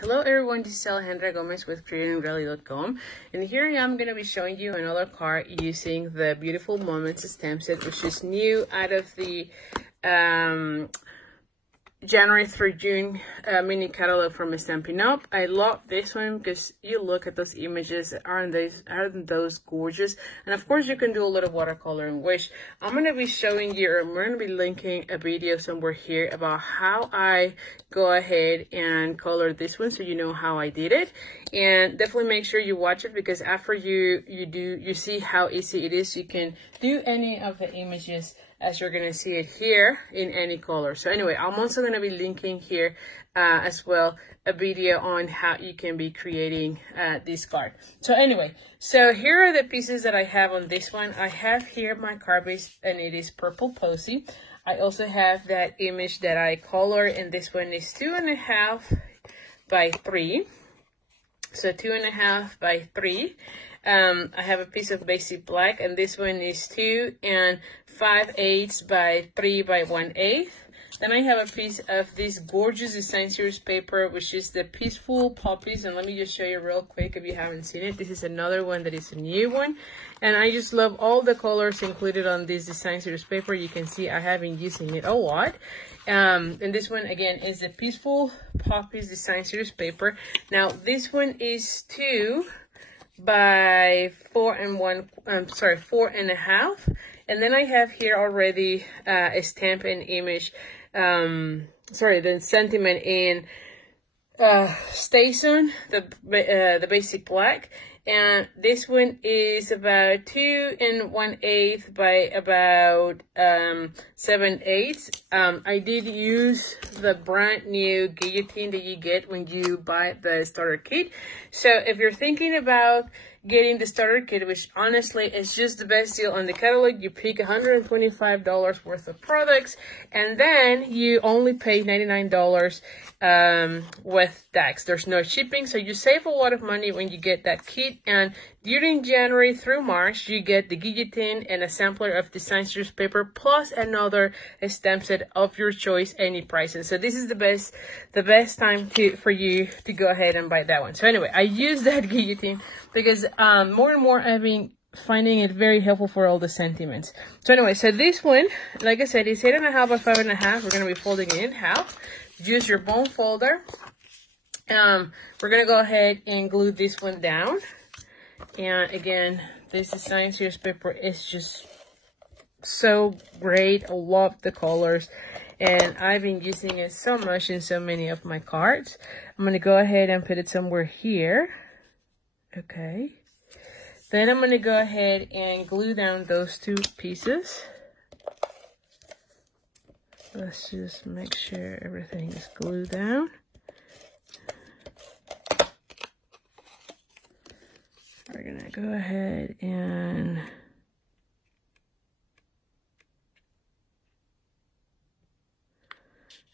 Hello everyone, this is Alejandra with creatingrally.com, and here I am going to be showing you another card using the Beautiful Moments stamp set, which is new out of the January through June mini catalog from Stampin' Up. I love this one because you look at those images, aren't those gorgeous? And of course you can do a little watercoloring, which I'm going to be showing you, or I'm going to be linking a video somewhere here about how I go ahead and color this one, so you know how I did it. And definitely make sure you watch it, because after you see how easy it is, you can do any of the images as you're going to see it here in any color. So anyway, I'm also going to be linking here as well a video on how you can be creating this card. So anyway, so here are the pieces that I have on this one. I have here my card base, and it is Purple Posy. I also have that image that I colored, and this one is 2.5 by 3. So 2.5 by 3. I have a piece of basic black, and this one is 2 5/8 by 3 by 1/8. Then I have a piece of this gorgeous design series paper, which is the Peaceful Poppies. And let me just show you real quick if you haven't seen it. This is another one that is a new one. And I just love all the colors included on this design series paper. You can see I have been using it a lot. And this one again is the Peaceful Poppies design series paper. Now this one is 2 by 4.5. And then I have here already a stamp and image, the sentiment in Station, the basic black. And this one is about 2 1/8 by about 7/8. I did use the brand new guillotine that you get when you buy the starter kit. So if you're thinking about getting the starter kit, which honestly is just the best deal on the catalog, you pick $125 worth of products, and then you only pay $99 with tax. There's no shipping, so you save a lot of money when you get that kit. And during January through March, you get the guillotine and a sampler of design series paper, plus another stamp set of your choice, any prices. So this is the best time for you to go ahead and buy that one. So anyway, I use that guillotine because more and more I've been finding it very helpful for all the sentiments. So anyway, so this one, like I said, is 8.5 by 5.5. We're going to be folding it in half. Use your bone folder. We're going to go ahead and glue this one down. And again, this design series paper is just so great. I love the colors, and I've been using it so much in so many of my cards. I'm going to go ahead and put it somewhere here. Okay. Then I'm going to go ahead and glue down those two pieces. Let's just make sure everything is glued down. We're going to go ahead and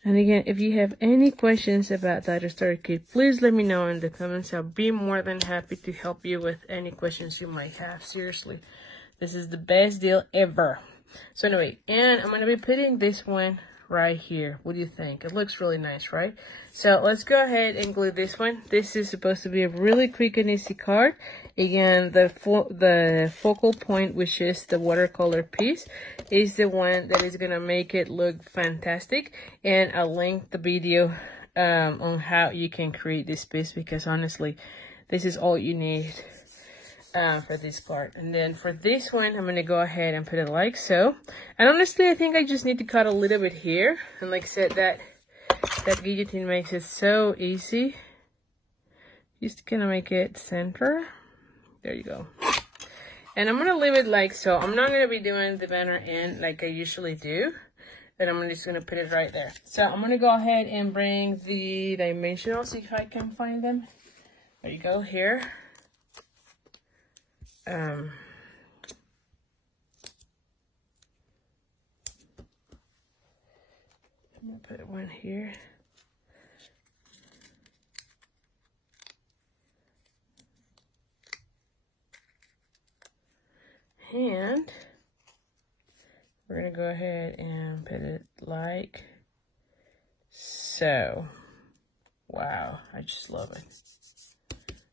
again, if you have any questions about that starter kit, please let me know in the comments. I'll be more than happy to help you with any questions you might have. Seriously, this is the best deal ever. So anyway, and I'm going to be putting this one right here. What do you think? It looks really nice, right? So let's go ahead and glue this one. This is supposed to be a really quick and easy card. Again, the focal point, which is the watercolor piece, is the one that is going to make it look fantastic. And I'll link the video on how you can create this piece, because honestly, this is all you need for this card. And then for this one, I'm going to go ahead and put it like so. And honestly, I think I just need to cut a little bit here. And like I said, that guillotine makes it so easy. Just gonna make it center. There you go. And I'm going to leave it like so. I'm not going to be doing the banner end like I usually do. But I'm just going to put it right there. So I'm going to go ahead and bring the dimensionals, see if I can find them. There you go, here. I'm going to put one here. And we're going to go ahead and put it like so. Wow, I just love it.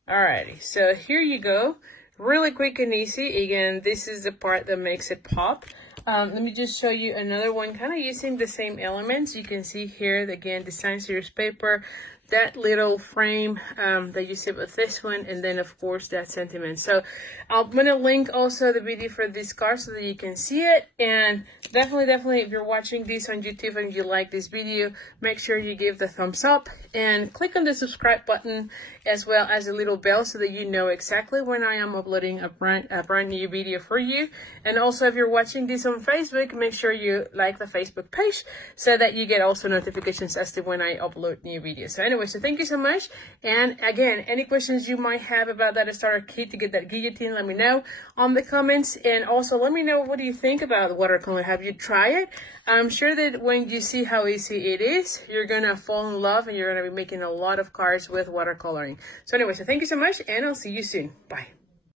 Alrighty, so here you go. Really quick and easy. Again, this is the part that makes it pop. Let me just show you another one, kind of using the same elements. You can see here, again, design series paper, that little frame that you see with this one, and then of course that sentiment. So I'm gonna link also the video for this card so that you can see it. And definitely if you're watching this on YouTube and you like this video, make sure you give the thumbs up and click on the subscribe button as well as the little bell so that you know exactly when I am uploading a brand new video for you. And also if you're watching this on Facebook, make sure you like the Facebook page so that you get also notifications as to when I upload new videos. So anyway, so thank you so much. And again, any questions you might have about that starter kit to get that guillotine, let me know on the comments. And also let me know, what do you think about watercolor? Have you tried it? I'm sure that when you see how easy it is, you're gonna fall in love and you're gonna be making a lot of cards with watercoloring. So anyway, so thank you so much and I'll see you soon. Bye.